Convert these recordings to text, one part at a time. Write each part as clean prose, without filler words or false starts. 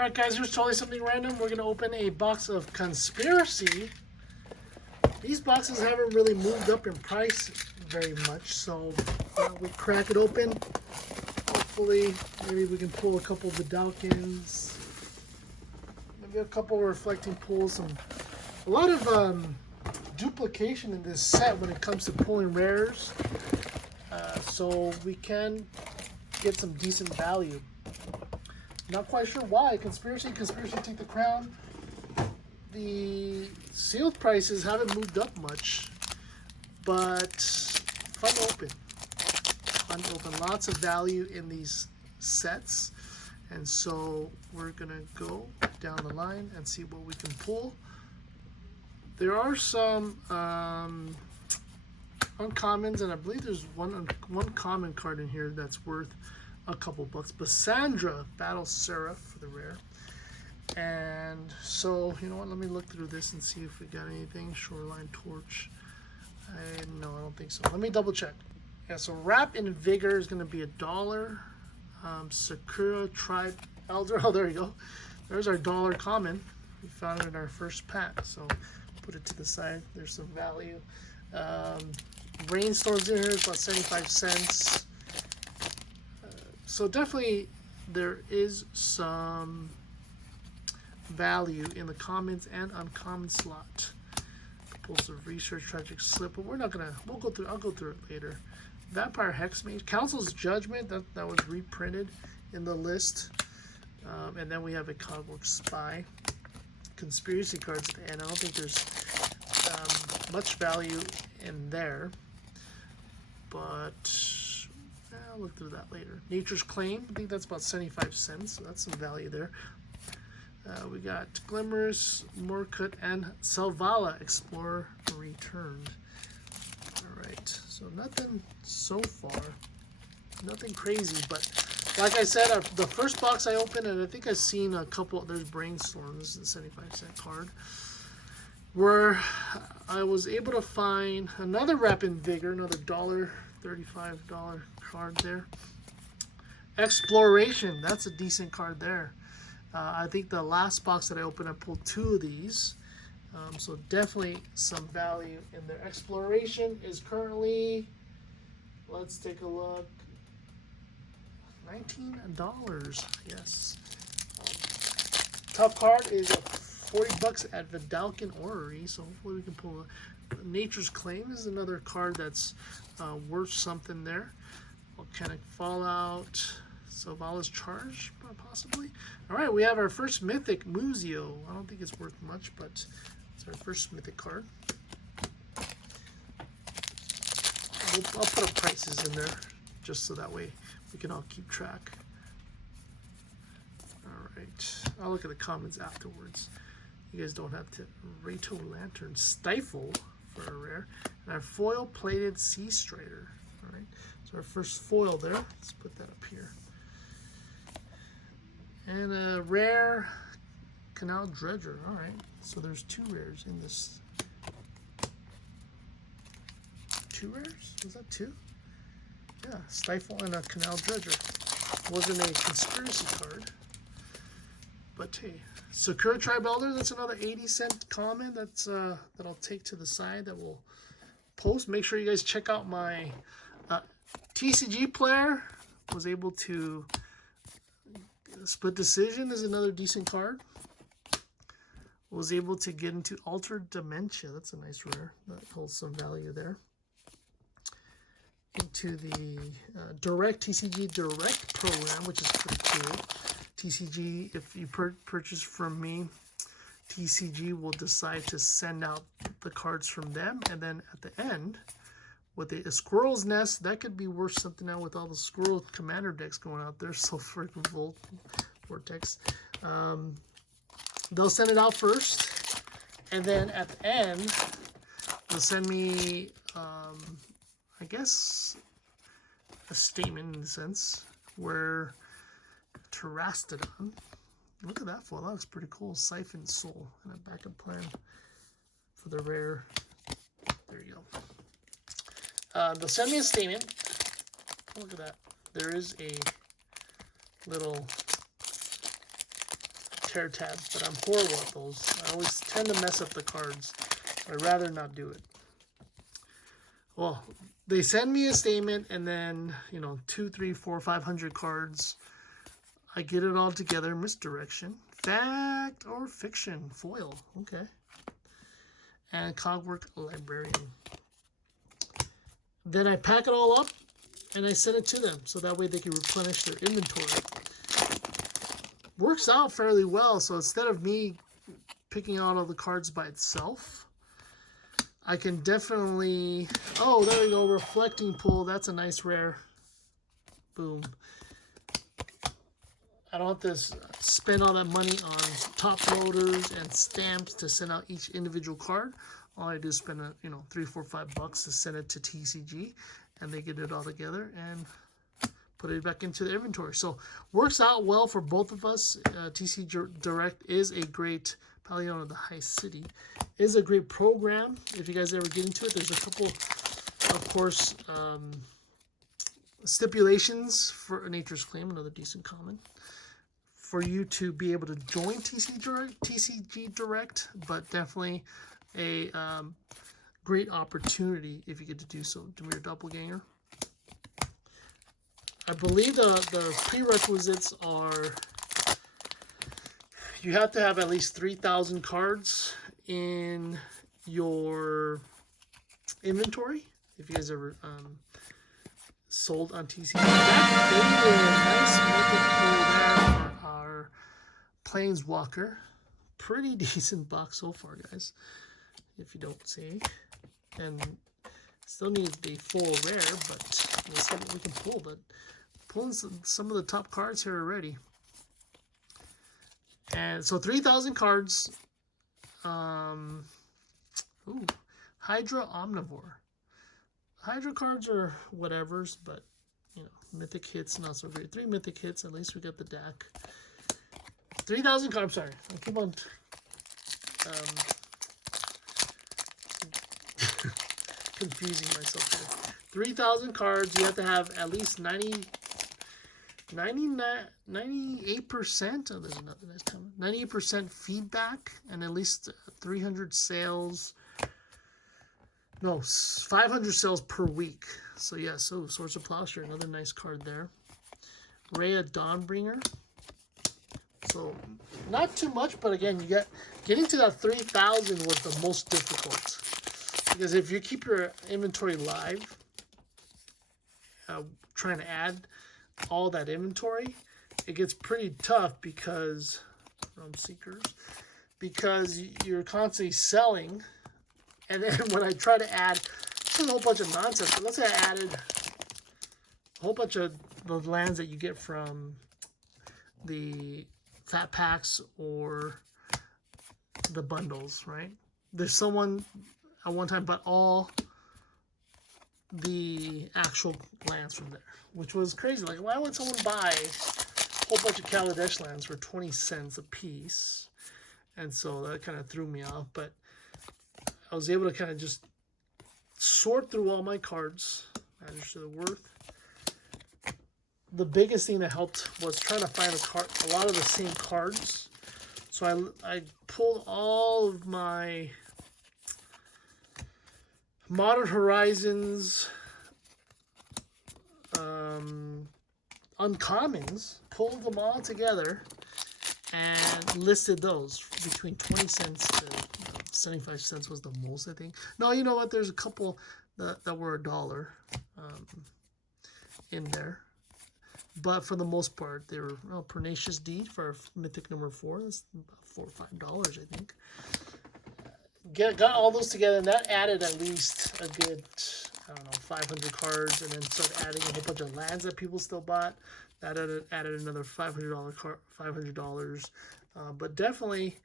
Alright guys, here's totally something random. We're going to open a box of Conspiracy. These boxes haven't really moved up in price very much, so we crack it open. Hopefully, maybe we can pull a couple of Vidalkins. Maybe a couple of reflecting pulls. A lot of duplication in this set when it comes to pulling rares. So we can get some decent value. Not quite sure why. Conspiracy take the crown. The sealed prices haven't moved up much, but fun to open. Fun to open. Lots of value in these sets. And so we're going to go down the line and see what we can pull. There are some uncommons, and I believe there's one common card in here that's worth a couple bucks. Bassandra, Battle Seraph for the rare. And so, you know what, let me look through this and see if we got anything. Shoreline Torch. No, I don't think so. Let me double check. Yeah, so Wrap in Vigor is going to be $1. Sakura Tribe Elder. Oh, there you go. There's our $1 common. We found it in our first pack. So put it to the side. There's some value. Rainstorm's in here. It's about 75 cents. So definitely there is some value in the commons and uncommon slot. Compulsive Research, Tragic Slip, but we're not gonna. I'll go through it later. Vampire Hexmage, Council's Judgment, that was reprinted in the list, and then we have a Cogwork Spy. Conspiracy cards at the end. I don't think there's much value in there, but I'll look through that later. Nature's Claim, I think that's about 75 cents, so that's some value there. We got Glimmers, Morkut, and Selvala, Explorer Returned. Alright, so nothing so far. Nothing crazy, but like I said, the first box I opened, and I think I've seen a couple, there's Brainstorm, this is a 75-cent card, where I was able to find another Wrap in Vigor, another $35 card there. Exploration, that's a decent card there. I think the last box that I opened, I pulled 2 of these. So definitely some value in there. Exploration is currently, let's take a look, $19. Yes. Top card is 40 bucks at Vidalkin Orrery. So hopefully we can pull Nature's Claim is another card that's worth something there. Volcanic Fallout. Selvala's Charge, possibly. All right, we have our first Mythic, Muzio. I don't think it's worth much, but it's our first Mythic card. I'll put up prices in there, just so that way we can all keep track. All right, I'll look at the comments afterwards. You guys don't have to. Rato Lantern, Stifle for a rare, and our foil plated Sea Strider. All right, so our first foil there. Let's put that up here. And a rare Canal Dredger. All right, so there's 2 rares in this. 2 rares? Was that 2? Yeah, Stifle and a Canal Dredger. Wasn't a Conspiracy card, but hey, Sakura Tribe Elder. That's another 80-cent common. That's that I'll take to the side. That will post. Make sure you guys check out my TCG player. Was able to. Split Decision is another decent card. Was able to get into Altered Dementia. That's a nice rare. That holds some value there. Into the Direct TCG Direct program, which is pretty cool. TCG, if you purchase from me, TCG will decide to send out the cards from them, and then at the end, with a Squirrel's Nest, that could be worth something now with all the Squirrel Commander decks going out there. So freaking Vortex. They'll send it out first, and then at the end, they'll send me, I guess, a statement in a sense, where Terastodon, look at that foil, that looks pretty cool. Siphon Soul, and a backup plan for the rare. There you go. They'll send me a statement. Look at that. There is a little tear tabs, but I'm horrible at those. I always tend to mess up the cards. I'd rather not do it. Well, they send me a statement, and then, you know, 2, 3, 4, 500 cards. I get it all together. Misdirection. Fact or fiction. Foil. Okay. And Cogwork Librarian. Then I pack it all up, and I send it to them, so that way they can replenish their inventory. Works out fairly well, so instead of me picking out all the cards by itself, I can definitely... Oh, there we go, Reflecting Pool. That's a nice rare. Boom. I don't have to spend all that money on top loaders and stamps to send out each individual card. All I do is spend, you know, $3, $4, $5 to send it to TCG, and they get it all together and put it back into the inventory. So works out well for both of us. TCG Direct is a great... Palion of the High City is a great program. If you guys ever get into it, there's a couple, of course, stipulations for Nature's Claim, another decent common, for you to be able to join TCG Direct, but definitely a great opportunity if you get to do so. Dimir Doppelganger. I believe the prerequisites are... You have to have at least 3,000 cards in your inventory. If you guys ever sold on TCG. That nice multiple there for our Planeswalker. Pretty decent box so far, guys. If you don't see. And still need a full rare, but we'll see what we can pull. But pulling some of the top cards here already. And so 3,000 cards. Hydra Omnivore. Hydra cards are whatevers, but you know, mythic hits not so great. 3 mythic hits, at least we got the deck. 3,000 cards. Sorry, I keep on confusing myself here. 3,000 cards. You have to have at least 98%. Oh, there's another nice comment. 98% feedback and at least 300 sales. No, 500 sales per week. So yeah, so Swords of Plowshare, another nice card there. Rhea Dawnbringer. So not too much, but again, getting to that 3,000 was the most difficult, because if you keep your inventory live, trying to add all that inventory, it gets pretty tough because Realm Seekers, because you're constantly selling. And then when I try to add, this is a whole bunch of nonsense, but let's say I added a whole bunch of the lands that you get from the fat packs or the bundles, right? There's someone at one time bought all the actual lands from there, which was crazy. Like, why would someone buy a whole bunch of Kaladesh lands for 20 cents a piece? And so that kind of threw me off, but I was able to kind of just sort through all my cards, manage to the worth. The biggest thing that helped was trying to find a lot of the same cards. So I pulled all of my Modern Horizons uncommons, pulled them all together and listed those between 20 cents to 75 cents was the most, I think. No, you know what? There's a couple that were $1 in there. But for the most part, they were Pernicious Deed for Mythic number 4. That's $4 or $5, I think. Got all those together, and that added at least a good, I don't know, 500 cards, and then started adding a whole bunch of lands that people still bought. That added another $500. But definitely,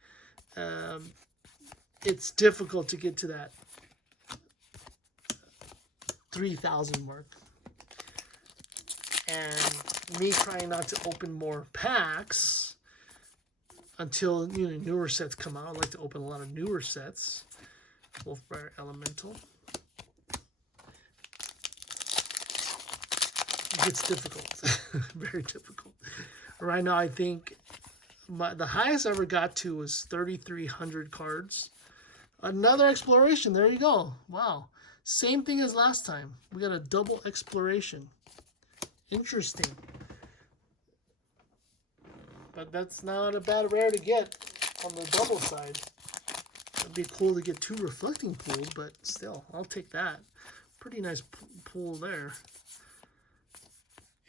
it's difficult to get to that 3,000 mark. And me trying not to open more packs until newer sets come out. I like to open a lot of newer sets. Wolfbriar Elemental. It gets difficult. Very difficult. Right now, I think the highest I ever got to was 3,300 cards. Another exploration. There you go. Wow. Same thing as last time. We got a double exploration. Interesting. But that's not a bad rare to get on the double side. It'd be cool to get 2 reflecting pools, but still, I'll take that. Pretty nice pool there.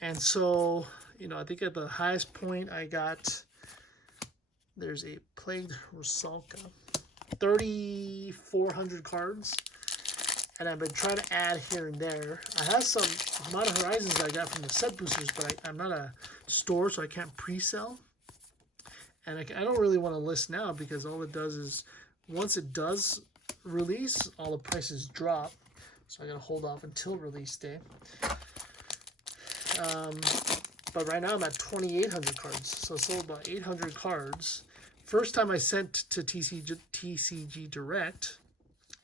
And so, you know, I think at the highest point I got, there's a Plagued Rusalka. 3,400 cards. And I've been trying to add here and there. I have some Modern Horizons I got from the set boosters, but I'm not a store, so I can't pre-sell. And I don't really want to list now because all it does is, once it does release, all the prices drop. So I got to hold off until release day. But right now I'm at 2,800 cards. So I sold about 800 cards. First time I sent to TCG Direct,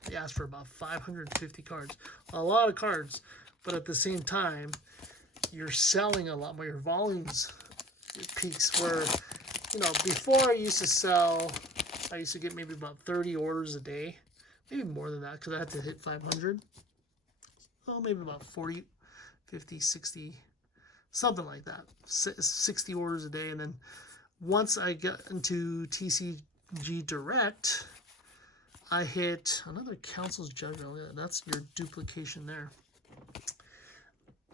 they asked for about 550 cards. A lot of cards, but at the same time, you're selling a lot more. Your volumes peaks where, you know, before I used to get maybe about 30 orders a day. Maybe more than that because I had to hit 500. Oh, maybe about 40, 50, 60, something like that. 60 orders a day. And then once I got into TCG Direct, I hit another Council's Judgment. That's your duplication there.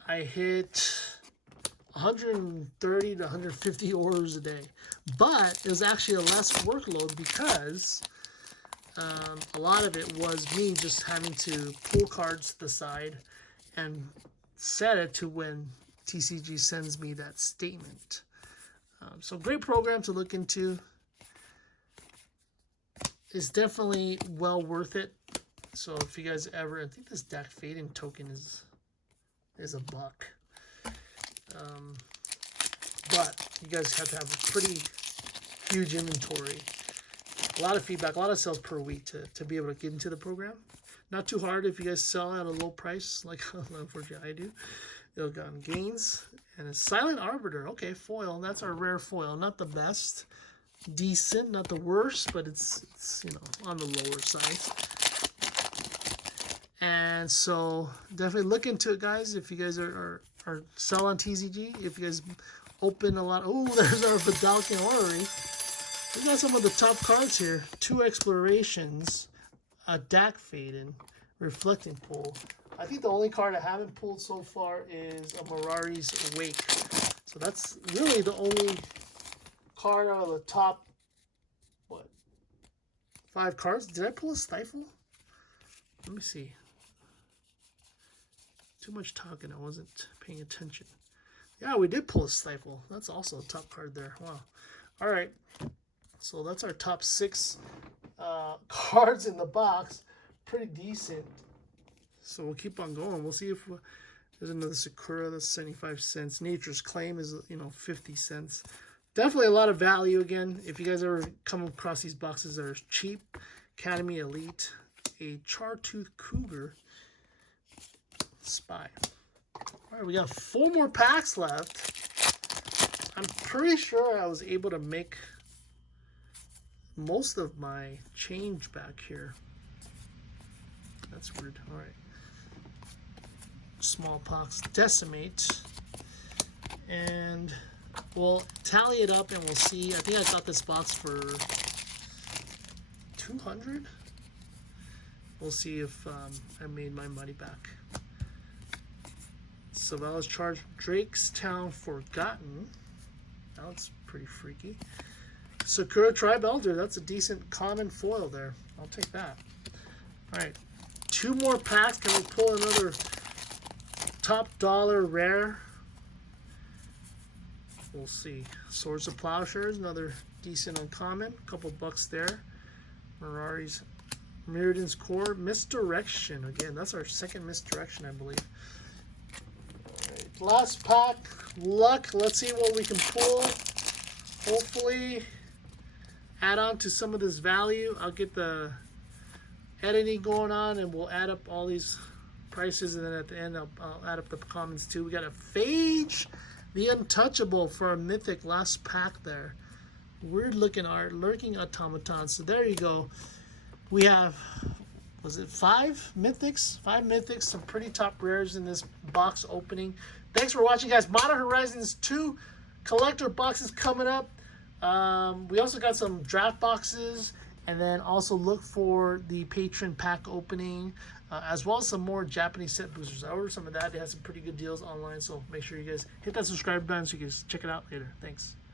I hit 130 to 150 orders a day. But it was actually a less workload because a lot of it was me just having to pull cards to the side and set it to when TCG sends me that statement. So great program to look into. It's definitely well worth it. So if you guys ever, I think this Dak Faden token is $1. But you guys have to have a pretty huge inventory. A lot of feedback, a lot of sales per week to be able to get into the program. Not too hard if you guys sell at a low price, like unfortunately I do. It'll go on gains. And a Silent Arbiter. Okay, foil. That's our rare foil. Not the best. Decent, not the worst, but it's you know, on the lower side. And so definitely look into it, guys. If you guys are sell on TCG, if you guys open a lot. Oh, there's our Vedalken Orrery. We got some of the top cards here. 2 explorations, a Dak Faden, Reflecting Pool. I think the only card I haven't pulled so far is a Mirari's Wake. So that's really the only card out of the top, 5 cards. Did I pull a Stifle? Let me see. Too much talking. I wasn't paying attention. Yeah, we did pull a Stifle. That's also a top card there. Wow. All right. So that's our top 6 cards in the box. Pretty decent. So we'll keep on going. We'll see if there's another Sakura that's 75 cents. Nature's Claim is, 50 cents. Definitely a lot of value again. If you guys ever come across these boxes that are cheap, Academy Elite, a Chartooth Cougar, Spy. All right, we got 4 more packs left. I'm pretty sure I was able to make most of my change back here. That's weird. All right. Smallpox Decimate. And we'll tally it up and we'll see. I think I got this box for 200. We'll see if I made my money back. Savalas Charge, Drakestown Forgotten. That looks pretty freaky. Sakura Tribe Elder. That's a decent common foil there. I'll take that. All right. 2 more packs. Can we pull another top dollar rare? We'll see. Swords of Plowshares, another decent uncommon. A couple bucks there. Mirari's Mirrodin's Core. Misdirection. Again, that's our second misdirection, I believe. All right, last pack. Luck. Let's see what we can pull. Hopefully add on to some of this value. I'll get the editing going on and we'll add up all these prices, and then at the end I'll add up the commons too. We got a Phage the Untouchable for a mythic last pack there. weird looking art, Lurking Automaton. So there you go. We have, was it 5 mythics? 5 mythics, some pretty top rares in this box opening. Thanks for watching, guys. Modern Horizons 2 collector boxes coming up. We also got some draft boxes, and then also look for the patron pack opening, as well as some more Japanese set boosters. I ordered some of that. They had some pretty good deals online, so make sure you guys hit that subscribe button so you can check it out later. Thanks.